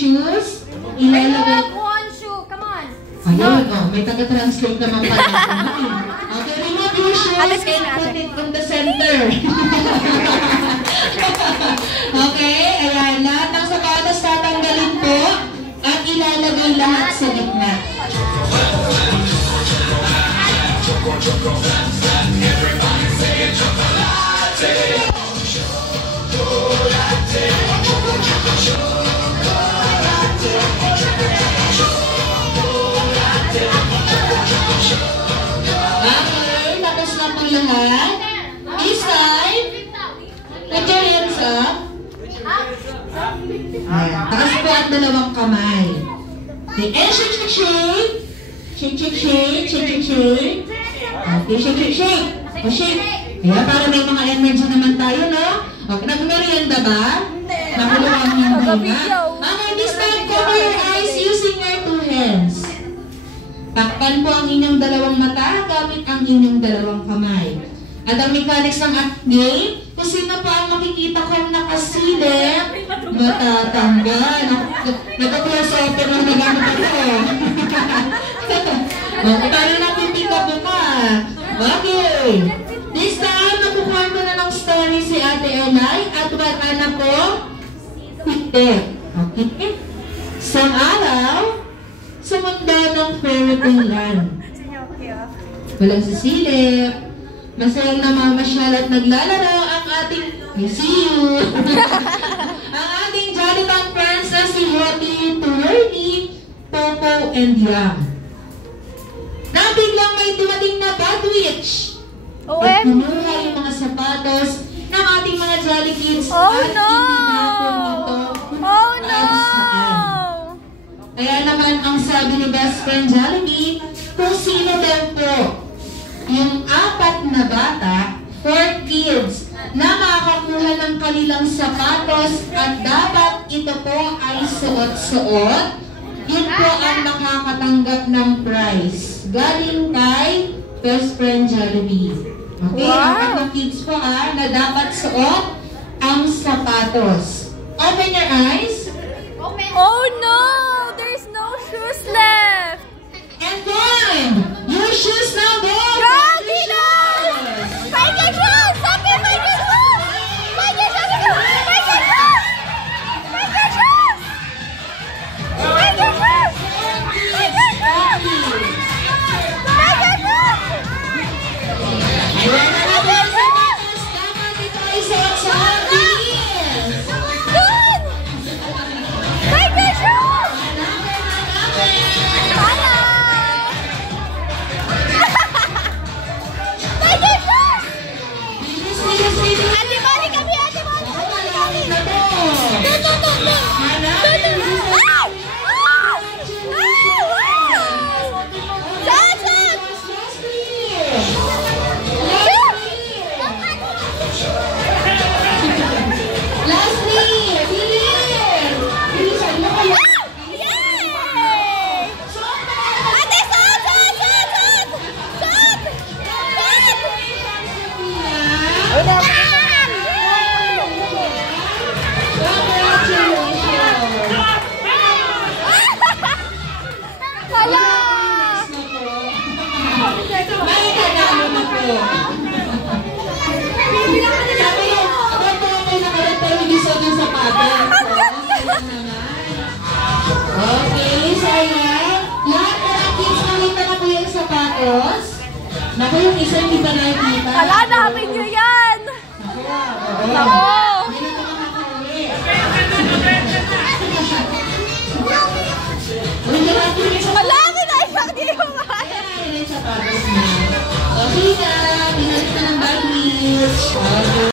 shoes, ilalagay... one shoe, come on. Ayun, may taga-translate naman pala. Okay, remove your shoes and put it on the center. Okay, ayan. Lahat ng sapatos tatanggalin po at ilalagay lahat sa gitna. Okay, tapos na po lahat. This time, put your hands up. Ayan, taas po ang dalawang kamay. Okay, and shake, shake, shake. Shake, shake, shake, shake, shake, shake. Okay, shake, shake, shake. O, shake. Ayan, para may mga energy naman tayo, no? Okay, nag-merienda ba? Nakuluwang hindi na. Okay, this time, cover your eyes using your two hands. Takpan po ang inyong dalawang mata gamit ang inyong dalawang kamay. At ang mechanics ng game, kung sino pa ang makikita kong nakasilip, matatanggal. Nag-close open ang nagamit ako. Paano natin tika buka? Okay. This time, nakukuha ko na ng story si Ate Elay at wala po, higit. Okay? Isang araw, sa mundo ng fairy tale land. Walang sisilip, masayang namamasyal at naglalaro ang ating, I see you, ang ating Jolly friends na si Hetty, Turny, Popo, and Yang. Na biglang may dumating na bad witch. At kumuha yung mga sapatos ng ating mga Jolly Kids at itinapon nito kung saan. Kaya naman ang sabi ni best friend Jollibee, kung sino daw po yung 4 na bata, 4 kids, na makakakuha ng kanilang sapatos at dapat ito po ay suot-suot, yun po ang makakatanggap ng prize. Galing kay best friend Jollibee. Okay, wow. 4 kids po na dapat suot ang sapatos. Open your eyes. Open. Oh no! There's no shoes left! And then, your shoes now go! Find your shoes! Something, find your shoes! Find your shoes! Find your shoes! Find your shoes! Find your shoes! Find your shoes! Find your shoes! Ayan na na po ang sapatos. Dapat ito ay suot-suot. Good! Find your shoes! Hello! Find your shoes! Ate Mali kami! Ate Mali kami! Okay, saya. Lahat na ng kids nakita na po yung sapatos. Naku, yung isa hindi pa nakikita. Wala, hanapin nyo yan! Oo.